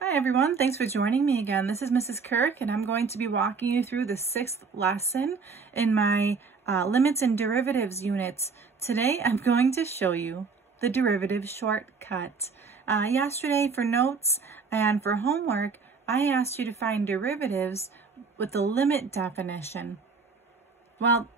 Hi everyone, thanks for joining me again. This is Mrs. Kirk and I'm going to be walking you through the 6th lesson in my limits and derivatives units. Today I'm going to show you the derivative shortcut. Yesterday for notes and for homework, I asked you to find derivatives with the limit definition. Well,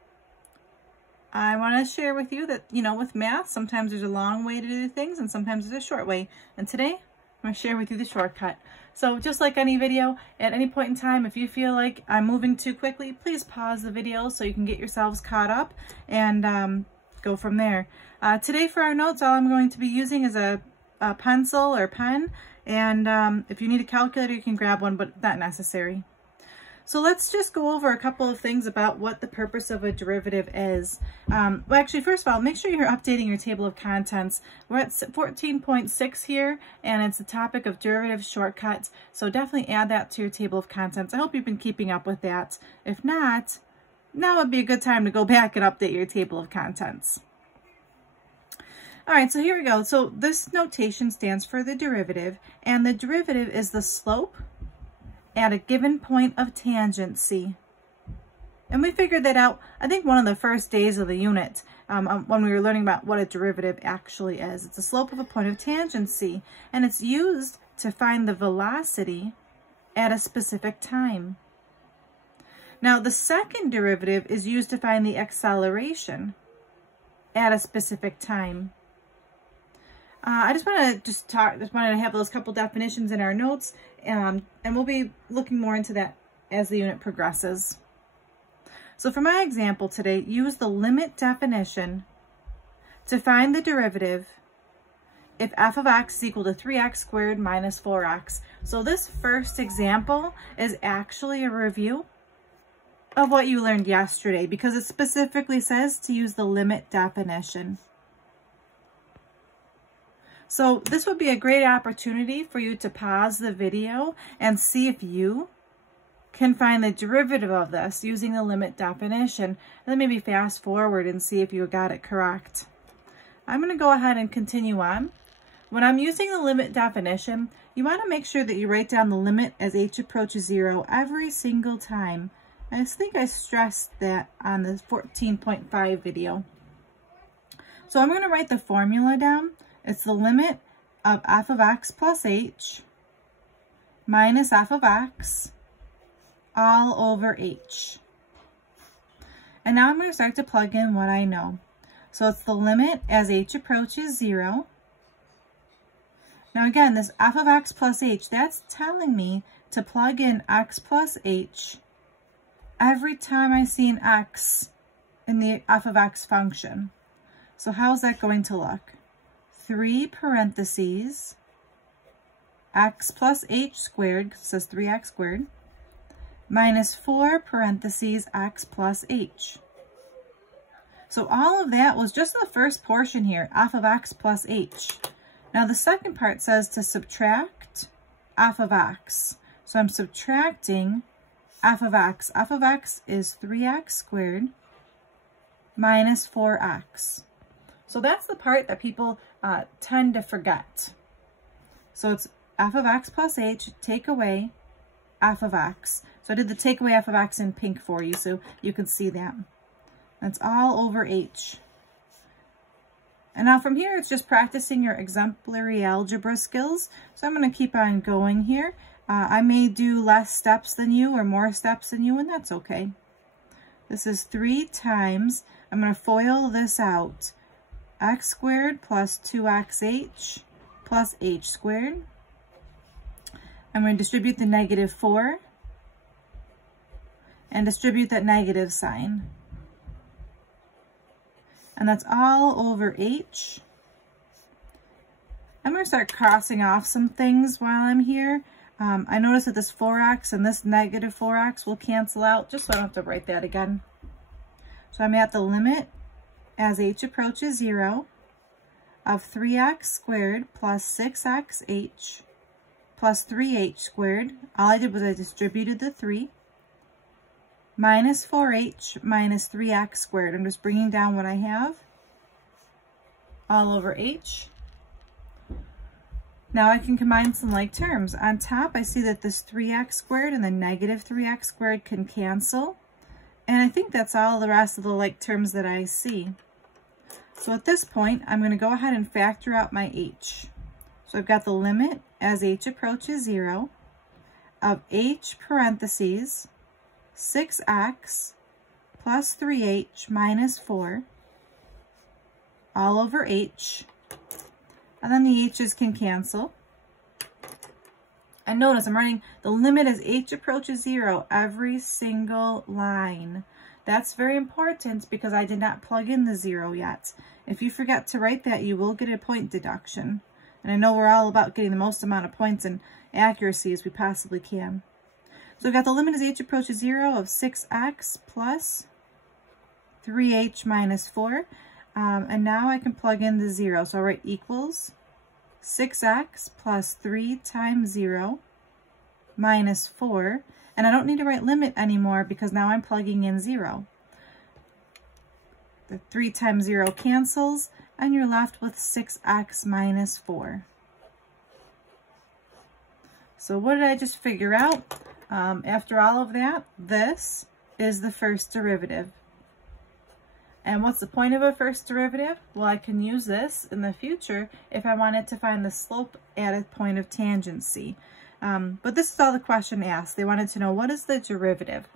I want to share with you that, with math, sometimes there's a long way to do things and sometimes there's a short way. And today, I'm going to share with you the shortcut. So just like any video, at any point in time, if you feel like I'm moving too quickly, please pause the video so you can get yourselves caught up and go from there. Today for our notes, all I'm going to be using is a pencil or pen. And if you need a calculator, you can grab one, but not necessary. So let's just go over a couple of things about what the purpose of a derivative is. Well, actually, first of all, make sure you're updating your table of contents. We're at 14.6 here, and it's the topic of derivative shortcuts. So definitely add that to your table of contents. I hope you've been keeping up with that. If not, now would be a good time to go back and update your table of contents. All right, so here we go. So this notation stands for the derivative, and the derivative is the slope at a given point of tangency. And we figured that out, I think, one of the first days of the unit when we were learning about what a derivative actually is. It's the slope of a point of tangency, and it's used to find the velocity at a specific time. Now, the second derivative is used to find the acceleration at a specific time. I just wanted to have those couple definitions in our notes, and we'll be looking more into that as the unit progresses. So for my example today, use the limit definition to find the derivative if f of x is equal to 3x squared minus 4x. So this first example is actually a review of what you learned yesterday because it specifically says to use the limit definition. So this would be a great opportunity for you to pause the video and see if you can find the derivative of this using the limit definition. And then maybe fast forward and see if you got it correct. I'm going to go ahead and continue on. When I'm using the limit definition, you want to make sure that you write down the limit as h approaches 0 every single time. I think I stressed that on the 14.5 video. So I'm going to write the formula down. It's the limit of f of x plus h minus f of x all over h. And now I'm going to start to plug in what I know. So it's the limit as h approaches 0. Now again, this f of x plus h, that's telling me to plug in x plus h every time I see an x in the f of x function. So how's that going to look? 3 parentheses, x plus h squared, because it says 3x squared, minus 4 parentheses, x plus h. So all of that was just the first portion here, f of x plus h. Now the second part says to subtract f of x. So I'm subtracting f of x. F of x is 3x squared minus 4x. So that's the part that people tend to forget. So it's f of x plus h, take away f of x. So I did the take away f of x in pink for you so you can see that. That's all over h. And now from here, it's just practicing your exemplary algebra skills. So I'm going to keep on going here. I may do less steps than you or more steps than you, and that's okay. This is 3 times, I'm going to FOIL this out, x squared plus 2xh plus h squared. I'm going to distribute the negative 4 and distribute that negative sign. And that's all over h. I'm going to start crossing off some things while I'm here. I notice that this 4x and this negative 4x will cancel out, just so I don't have to write that again. So I'm at the limit as h approaches 0 of 3x squared plus 6xh plus 3h squared. All I did was I distributed the 3 minus 4h minus 3x squared. I'm just bringing down what I have all over h. Now I can combine some like terms. On top, I see that this 3x squared and the negative 3x squared can cancel. And I think that's all the rest of the like terms that I see. So at this point, I'm going to go ahead and factor out my h. So I've got the limit as h approaches 0 of h parentheses 6x plus 3h minus 4 all over h. And then the h's can cancel. And notice I'm writing the limit as h approaches 0 every single line. That's very important because I did not plug in the 0 yet. If you forget to write that, you will get a point deduction. And I know we're all about getting the most amount of points and accuracy as we possibly can. So we've got the limit as h approaches 0 of 6x plus 3h minus 4. And now I can plug in the 0. So I'll write equals 6x plus 3 times 0 minus 4. And I don't need to write limit anymore because now I'm plugging in 0. The 3 times 0 cancels, and you're left with 6x minus 4. So what did I just figure out? After all of that, this is the first derivative. And what's the point of a first derivative? Well, I can use this in the future if I wanted to find the slope at a point of tangency. But this is all the question asked. They wanted to know, what is the derivative?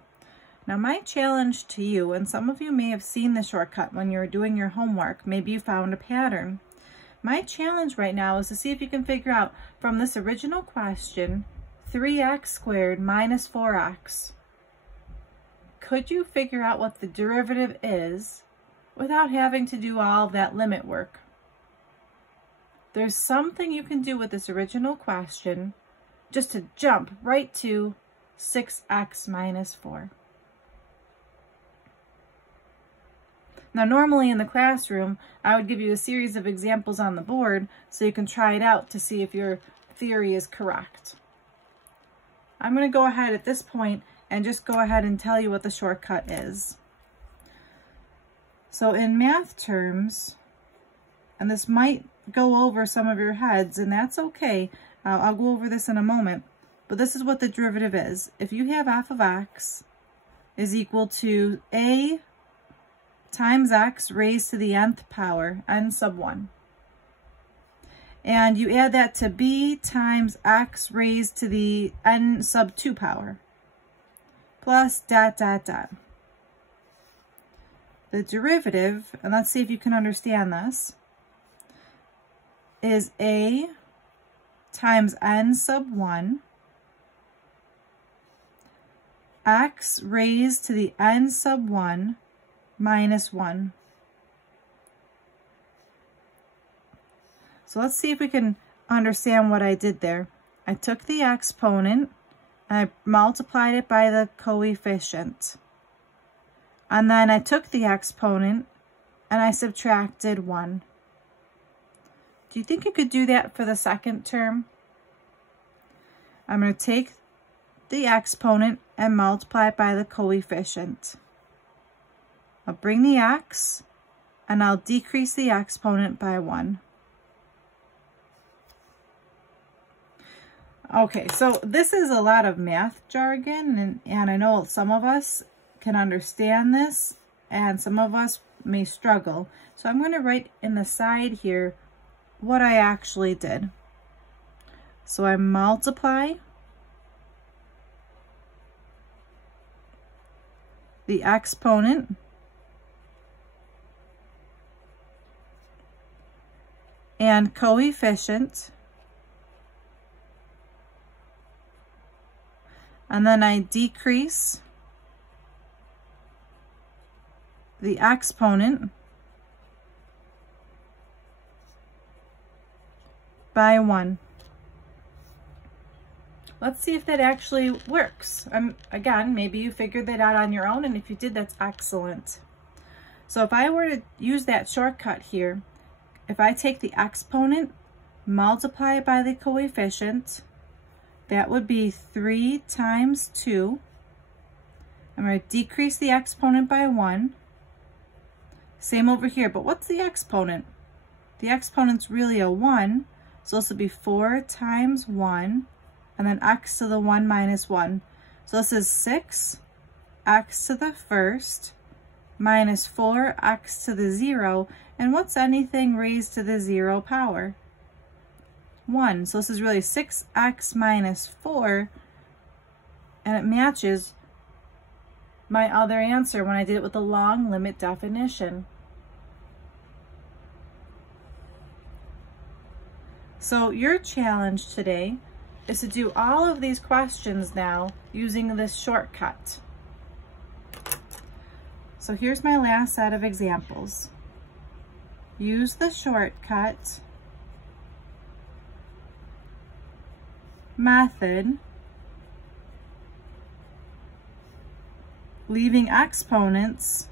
Now, my challenge to you, and some of you may have seen the shortcut when you were doing your homework, maybe you found a pattern. My challenge right now is to see if you can figure out from this original question, 3x squared minus 4x. Could you figure out what the derivative is without having to do all of that limit work? There's something you can do with this original question just to jump right to 6x minus 4. Now, normally in the classroom, I would give you a series of examples on the board so you can try it out to see if your theory is correct. I'm going to go ahead at this point and just go ahead and tell you what the shortcut is. So in math terms, and this might go over some of your heads, and that's okay. I'll go over this in a moment, but this is what the derivative is. If you have f of x is equal to a times x raised to the nth power, n sub 1. And you add that to b times x raised to the n sub 2 power, plus dot, dot, dot. The derivative, and let's see if you can understand this, is a times n sub 1, x raised to the n sub 1 minus 1. So let's see if we can understand what I did there. I took the exponent and I multiplied it by the coefficient. And then I took the exponent and I subtracted 1. Do you think you could do that for the second term? I'm going to take the exponent and multiply it by the coefficient. I'll bring the x, and I'll decrease the exponent by 1. Okay, so this is a lot of math jargon, and I know some of us can understand this, and some of us may struggle. So I'm going to write in the side here what I actually did. So I multiply the exponent and coefficient, and then I decrease the exponent by 1. Let's see if that actually works. Again, maybe you figured that out on your own, and if you did, that's excellent. So if I were to use that shortcut here, if I take the exponent, multiply it by the coefficient, that would be 3 times 2. I'm going to decrease the exponent by 1. Same over here, but what's the exponent? The exponent's really a 1, So this will be 4 times 1, and then x to the 1 minus 1. So this is 6x to the first minus 4x to the 0. And what's anything raised to the 0 power? 1. So this is really 6x minus 4, and it matches my other answer when I did it with the long limit definition. So your challenge today is to do all of these questions now using this shortcut. So here's my last set of examples. Use the shortcut method, leaving exponents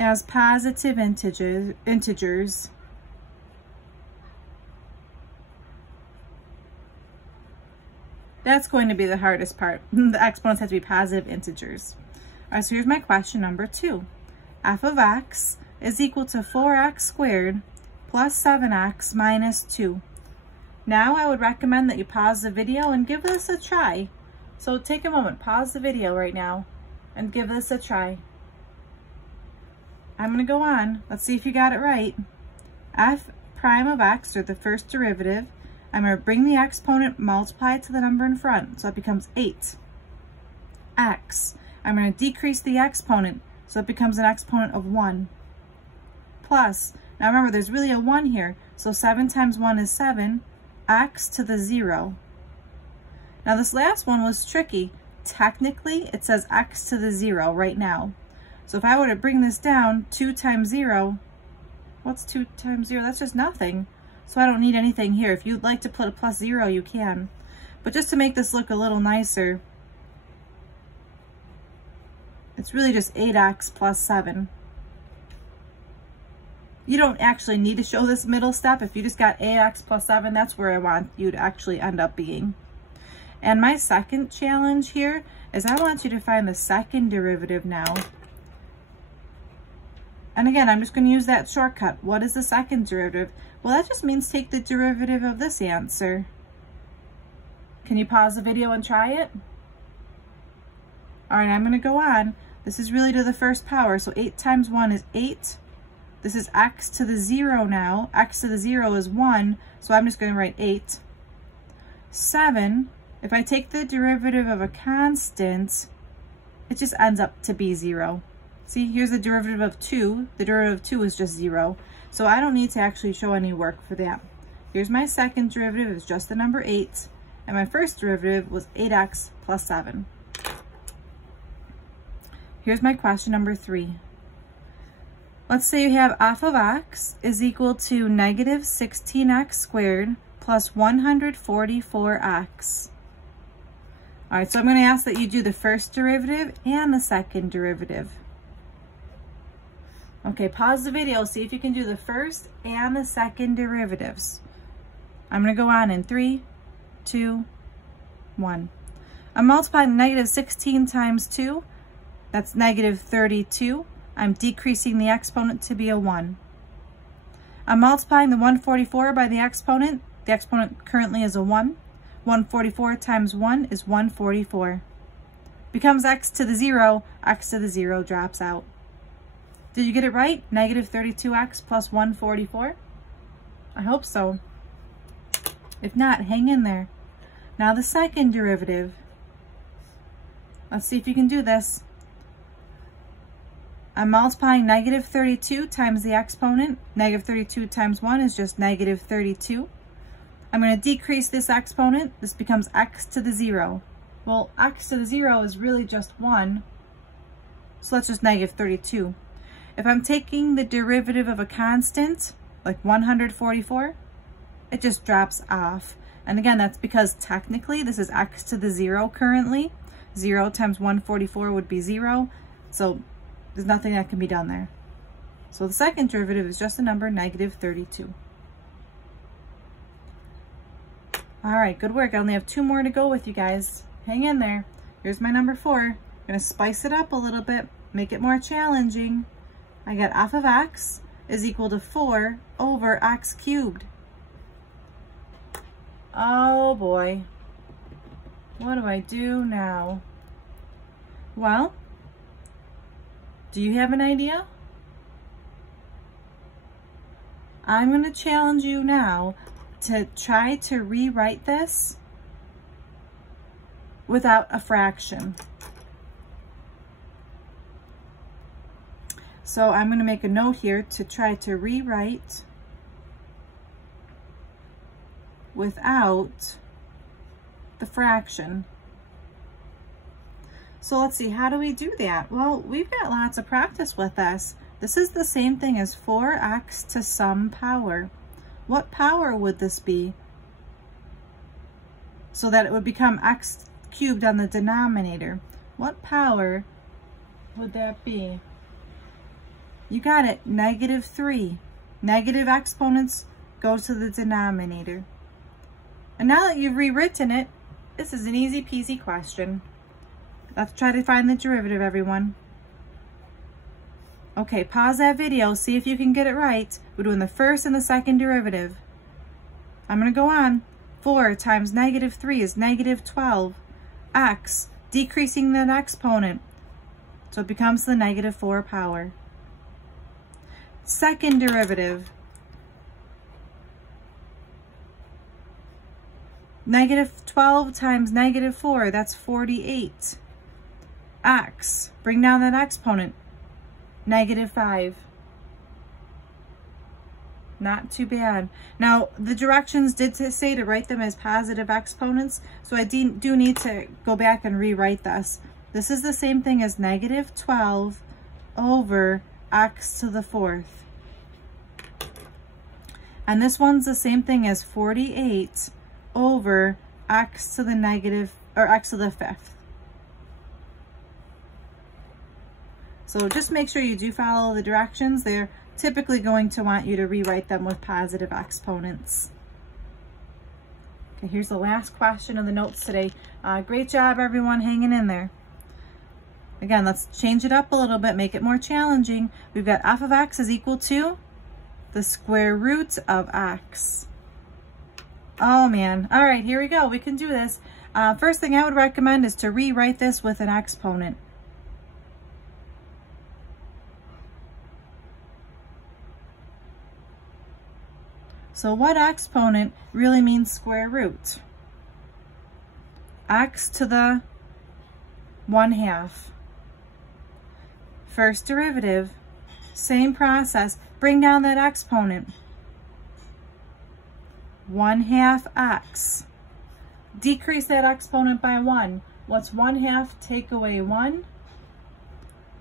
as positive integers. That's going to be the hardest part. The exponents have to be positive integers. All right, so here's my question number 2. F of x is equal to 4x squared plus 7x minus 2. Now I would recommend that you pause the video and give this a try. So take a moment, pause the video right now and give this a try. I'm going to go on. Let's see if you got it right. F prime of x, or the first derivative, I'm going to bring the exponent, multiply it to the number in front, so it becomes 8. X, I'm going to decrease the exponent, so it becomes an exponent of 1. Plus, now remember there's really a 1 here, so 7 times 1 is 7, x to the 0. Now this last one was tricky. Technically, it says x to the 0 right now. So if I were to bring this down, 2 times 0, what's 2 times 0? That's just nothing. So I don't need anything here. If you'd like to put a plus 0, you can. But just to make this look a little nicer, it's really just 8x plus 7. You don't actually need to show this middle step. If you just got 8x plus 7, that's where I want you to actually end up being. And my second challenge here is I want you to find the second derivative now. And again, I'm just going to use that shortcut. What is the second derivative? Well, that just means take the derivative of this answer. Can you pause the video and try it? All right, I'm going to go on. This is really to the first power. So 8 times 1 is 8. This is x to the 0 now. X to the 0 is 1. So I'm just going to write 8. 7. If I take the derivative of a constant, it just ends up to be 0. See, here's the derivative of 2. The derivative of 2 is just 0. So I don't need to actually show any work for that. Here's my second derivative, it's just the number 8. And my first derivative was 8x plus 7. Here's my question number 3. Let's say you have f of x is equal to negative 16x squared plus 144x. All right, so I'm going to ask that you do the first derivative and the second derivative. Okay, pause the video, see if you can do the first and the second derivatives. I'm going to go on in 3, 2, 1. I'm multiplying negative 16 times 2. That's negative 32. I'm decreasing the exponent to be a 1. I'm multiplying the 144 by the exponent. The exponent currently is a 1. 144 times 1 is 144. Becomes x to the 0. X to the 0 drops out. Did you get it right? Negative 32x plus 144? I hope so. If not, hang in there. Now the second derivative. Let's see if you can do this. I'm multiplying negative 32 times the exponent. Negative 32 times 1 is just negative 32. I'm going to decrease this exponent. This becomes x to the 0. Well, x to the 0 is really just 1. So that's just negative 32. If I'm taking the derivative of a constant, like 144, it just drops off. And again, that's because technically this is x to the 0 currently. 0 times 144 would be 0. So there's nothing that can be done there. So the second derivative is just the number negative 32. All right, good work. I only have 2 more to go with you guys. Hang in there. Here's my number 4. I'm going to spice it up a little bit, make it more challenging. I got f of x is equal to 4 over x cubed. Oh boy, what do I do now? Well, do you have an idea? I'm going to challenge you now to try to rewrite this without a fraction. So I'm going to make a note here to try to rewrite without the fraction. So let's see, how do we do that? Well, we've got lots of practice with this. This is the same thing as 4x to some power. What power would this be? So that it would become x cubed on the denominator. What power would that be? You got it, -3. Negative exponents go to the denominator. And now that you've rewritten it, this is an easy peasy question. Let's try to find the derivative, everyone. Okay, pause that video, see if you can get it right. We're doing the first and the second derivative. I'm going to go on. 4 times -3 is -12. X, decreasing that exponent, so it becomes the -4 power. Second derivative. -12 times -4, that's 48. X, bring down that exponent, -5. Not too bad. Now, the directions did say to write them as positive exponents, so I do need to go back and rewrite this. This is the same thing as -12 over x to the 4th. And this one's the same thing as 48 over x to the x to the 5th. So just make sure you do follow the directions. They're typically going to want you to rewrite them with positive exponents. Okay, here's the last question of the notes today. Great job, everyone, hanging in there. Again, let's change it up a little bit, make it more challenging. We've got f of x is equal to the square root of x. Oh man, all right, here we go, we can do this. First thing I would recommend is to rewrite this with an exponent. So what exponent really means square root? X to the 1/2. First derivative, same process, bring down that exponent. 1/2 x. Decrease that exponent by 1. What's 1/2 take away 1?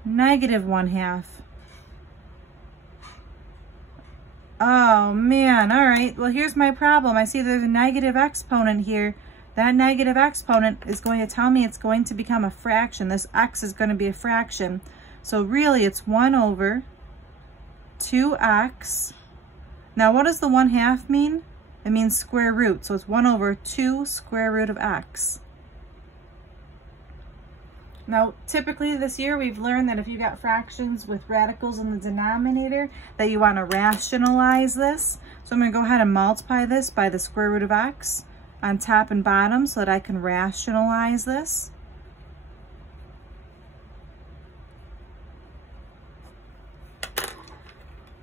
-1/2. Oh man, all right. Well, here's my problem. I see there's a negative exponent here. That negative exponent is going to tell me it's going to become a fraction. This x is going to be a fraction. So really it's 1 over 2x. Now what does the 1/2 mean? It means square root. So it's 1 over 2 square root of x. Now, typically this year we've learned that if you got fractions with radicals in the denominator, that you want to rationalize this. So I'm going to go ahead and multiply this by the square root of x on top and bottom so that I can rationalize this.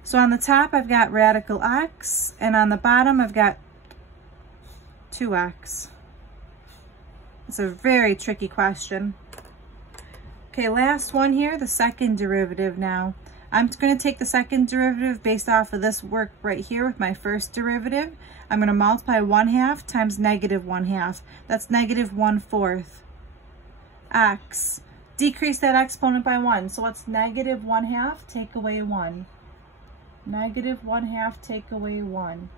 So on the top I've got radical x, and on the bottom I've got 2x. It's a very tricky question. Okay, last one here, the second derivative now. I'm going to take the second derivative based off of this work right here with my first derivative. I'm going to multiply 1/2 times -1/2. That's -1/4. X. Decrease that exponent by 1. So what's -1/2? Take away 1. -1/2 take away 1.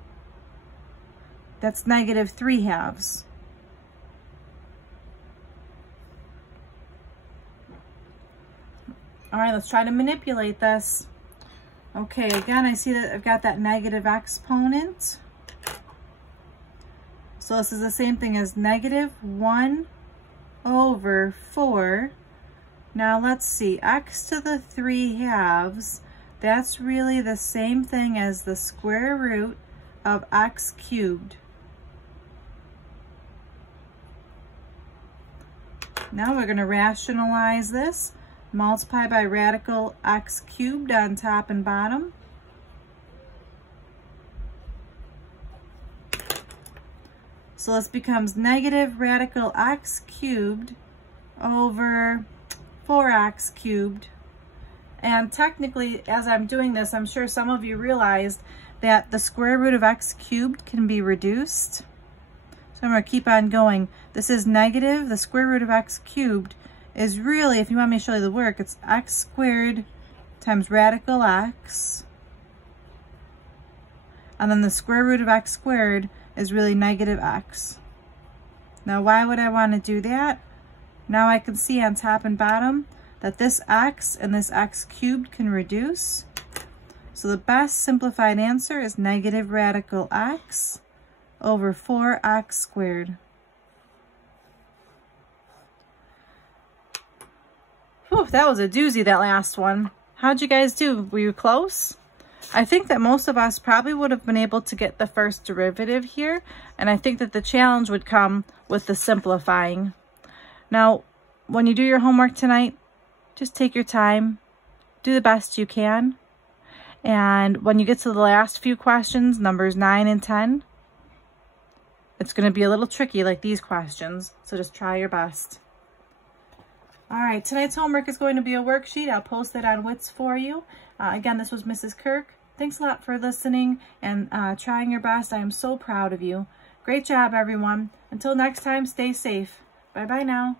That's -3/2. All right, let's try to manipulate this. Okay, again, I see that I've got that negative exponent. So this is the same thing as -1 over 4. Now let's see, x to the 3/2. That's really the same thing as the square root of x cubed. Now we're going to rationalize this. Multiply by radical x cubed on top and bottom. So this becomes negative radical x cubed over 4x cubed. And technically, as I'm doing this, I'm sure some of you realized that the square root of x cubed can be reduced. So I'm going to keep on going. This is negative. The square root of x cubed is really, if you want me to show you the work, it's x squared times radical x. And then the square root of x squared is really negative x. Now, why would I want to do that? Now I can see on top and bottom that this x and this x cubed can reduce. So the best simplified answer is negative radical x over 4x squared. Whew, that was a doozy, that last one. How'd you guys do? Were you close? I think that most of us probably would have been able to get the first derivative here, and I think that the challenge would come with the simplifying. Now, when you do your homework tonight, just take your time, do the best you can, and when you get to the last few questions, numbers 9 and 10, it's going to be a little tricky like these questions, so just try your best. All right, tonight's homework is going to be a worksheet. I'll post that on WITS for you. Again, this was Mrs. Kirk. Thanks a lot for listening and trying your best. I am so proud of you. Great job, everyone. Until next time, stay safe. Bye-bye now.